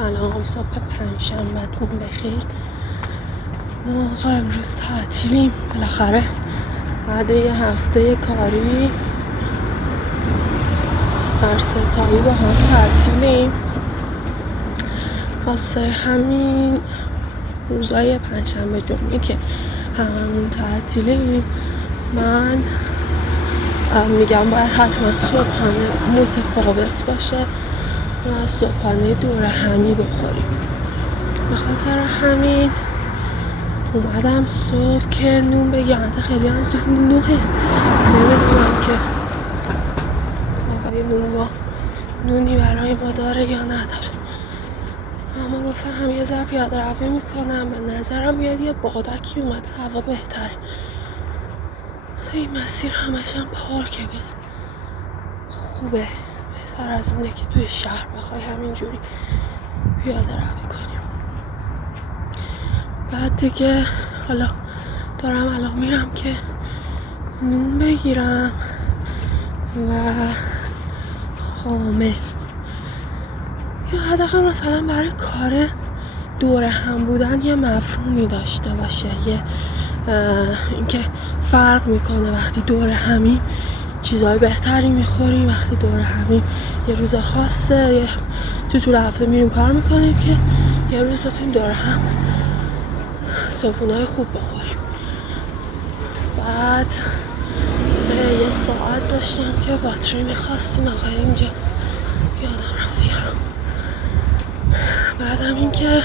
سلام، صبح پنجشنبه‌تون بخیر. ما امروز تعطیلیم بالاخره بعد یه هفته کاری هر ستایی با هم تعطیلیم. واسه همین روزای پنجشنبه جمعه که هممون تعطیلیم من میگم باید حتما صبحانه متفاوت باشه و صبحانه دور همی بخوریم. به خاطر همین اومدم صبح که نون بگیرم. خیلی هم زود 9 نمیدونم که آقای نونوا نونی برای ما داره یا نداره، اما گفتم هم یه ذره پیاده روی میکنم. به نظرم میاد یه بادکی اومده، هوا بهتره. تا این مسیر همش هم پارکه، باز خوبه، بهتر از اینه که توی شهر بخوای همینجوری پیاده روی کنیم. بعد دیگه حالا دارم الان میرم که نون بگیرم و خامه یا حداقل مثلا برای کار دور هم بودن یه مفهومی داشته باشه، یه اینکه فرق میکنه وقتی دور همین چیزهای بهتری میخوریم، وقتی دور همین یه روز خاصه یه طول هفته میریم کار میکنیم که یه روز بتونیم دور هم صبحونه‌های خوب بخوریم. بعد یه ساعت داشتم که باتری میخواستین آقای اینجاست، یادم رفت بیارم. بعدم این که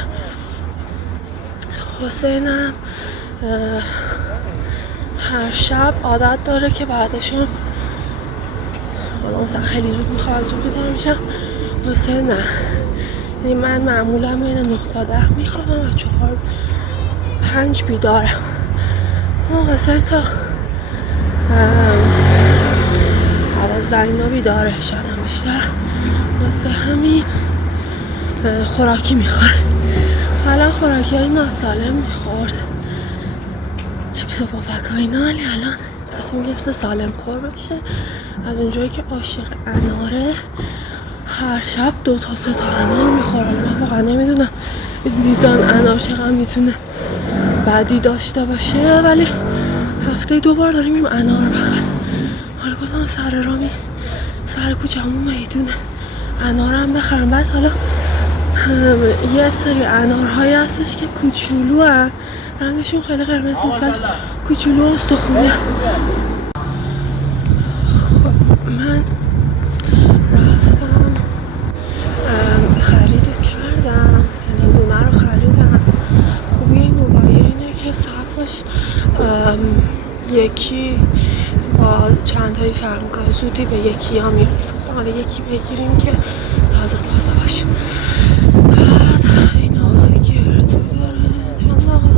حسینم هر شب عادت داره که بعدشون حالا مثلا خیلی زود میخواد زود بیدار میشم، حسین نه، یعنی من معمولا بین 9 تا 10 میخوام و 4-5 بیدارم. حسین تا 12 بیداره، شاید بیشتر. واسه همین خوراکی میخوره. حالا خوراکی های ناسالم میخورد، چیپس و پاپک ها اینا، ولی الان تصمیم گرفته سالم خور بشه. از اونجایی که عاشق اناره هر شب 2 تا 3 تا انار میخوره. من واقعا نمیدونم میزان انار چقدر میتونه بدی داشته باشه، ولی هفته 2 بار داریم این انار بخریم. حالا گفتم سر کوچه‌مون میدونه انارم بخرم. بعد حالا یه سری انارهایی هستش که کوچولو هست، رنگشون خیلی قرمز نیست، کوچولو و استخونه. خب من رفتم خرید کردم، یعنی نونه رو خریدم. خوبی این نونایی اینه که صفش یکی با چند تایی فرق میکنه، زودی به یکی ها میرسه. حالا یکی بگیریم که تازه باشه. بعد اینا گردو داره چند آقا.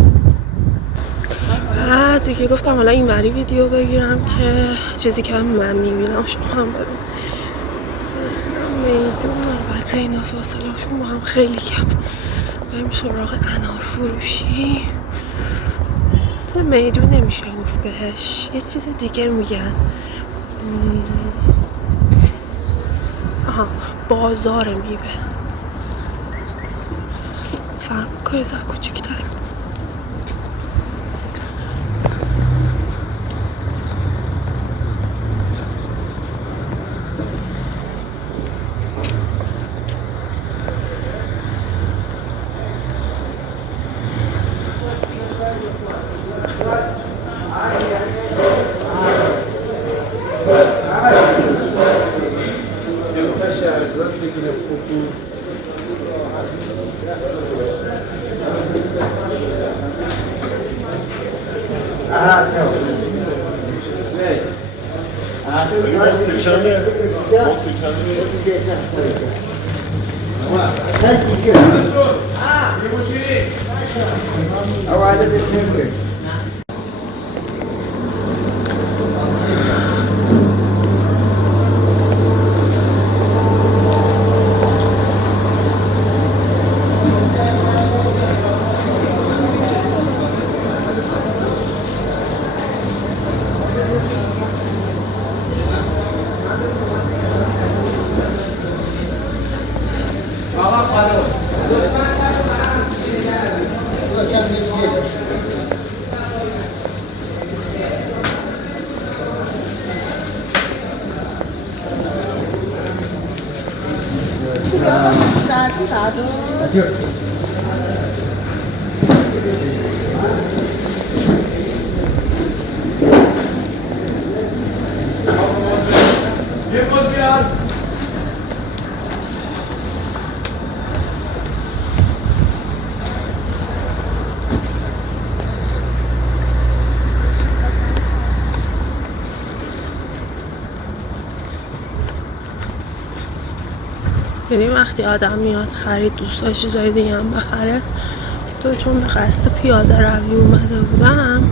بعد دیگه گفتم حالا این وری ویدیو بگیرم که چیزی که من میبینم شما هم ببین. رسیدم میدون، البته اینا فاصله هاشون با هم خیلی کمه. بریم سراغ انار فروشی. تو میدون نمیشه گفت بهش، یه چیز دیگه میگن. بازار میوه. فرق که زر کوچکتر. یعنی وقتی آدم میاد خرید دوست داشت چیزای دیگه هم بخره. تو چون به قصد پیاده روی اومده بودم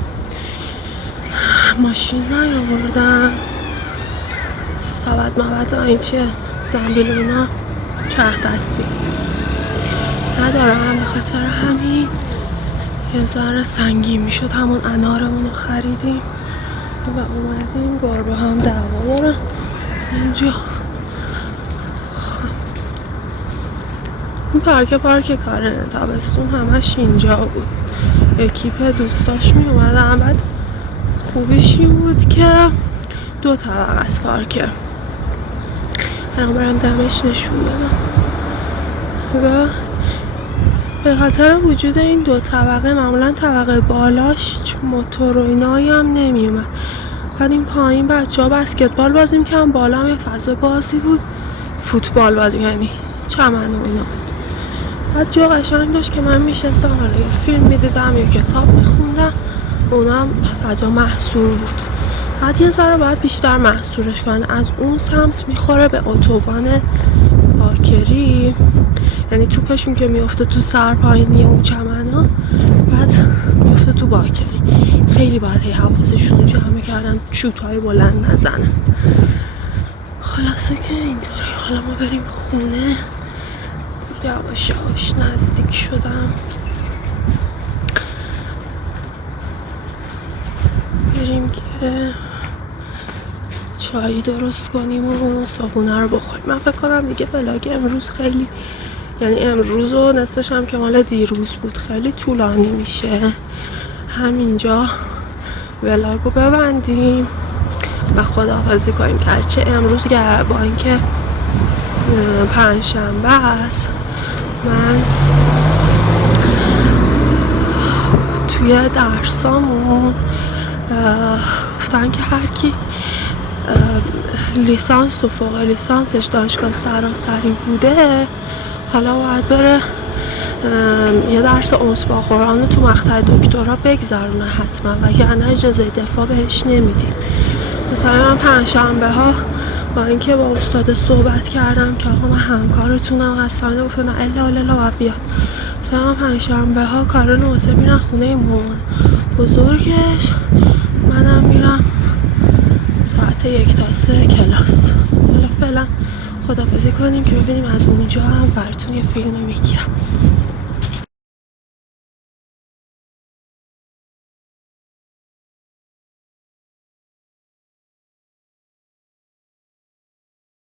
ماشین نیاوردم، سبد مبد این چیه زنبیل و اینا چرخ دستی ندارم، به خاطر همین یه ذره سنگین میشد همون انارمون رو خریدیم و اومدیم. گربه هم دعوا دارن اینجا. این پارک کارنه تابستون همش اینجا بود، اکیپ دوستاش می اومدن. بعد خوبیش این بود که 2 طبقه از پارکه، برام دمش نشون بدم. به خاطر وجود این 2 طبقه معمولا طبقه بالاش موتور و اینایی هم نمی اومد. بعد این پایین بچه ها بسکتبال بازی میکردن، بالا هم یه فضا بازی بود، فوتبال بازی، یعنی چمن و اینا بود. بعد جا قشنگ داشت که من میشستم حالا یه فیلم میدیدم یا کتاب میخوندم، اونم فضا محصور بود. بعد یه ذره باید بیشتر محصورش کنن. از اون سمت میخوره به اتوبان باکری، یعنی توپشون که میفته تو سرپاینی اون چمنا، بعد میفته تو باکری. خیلی باید حواسشون رو جمع کردن چوتای بلند نزنن. خلاصه که اینطوری. حالا ما بریم خونه یواش یواش نزدیک شدم. بریم که چایی درست کنیم و صبحونه رو بخوریم. من فکر کنم دیگه ولاگ امروز خیلی، یعنی امروز و نصفش هم که مال دیروز بود، خیلی طولانی میشه. همینجا ولاگو ببندیم و خداحافظی کنیم. گرچه امروز با اینکه پنجشنبه است، من توی درسامون گفتن که هر کی لیسانس و فوق لیسانسش دانشگاه سراسری بوده حالا باید بره یه درس اصبع قرآن تو مقطع دکترا بگذرونه حتما، وگرنه اجازه دفاع بهش نمیدیم. مثلا من پنجشنبه ها با اینکه با استاد صحبت کردم که آقا من همکارتونم، قصد گفتن الا باید بیام. مثلا من پنجشنبه ها کارون واسه میرن خونه مامان بزرگش، منم میرم ساعت 1 تا 3 کلاس. حالا فعلا خداحافظی کنیم که ببینیم از اونجا هم براتون یه فیلمی میگیرم.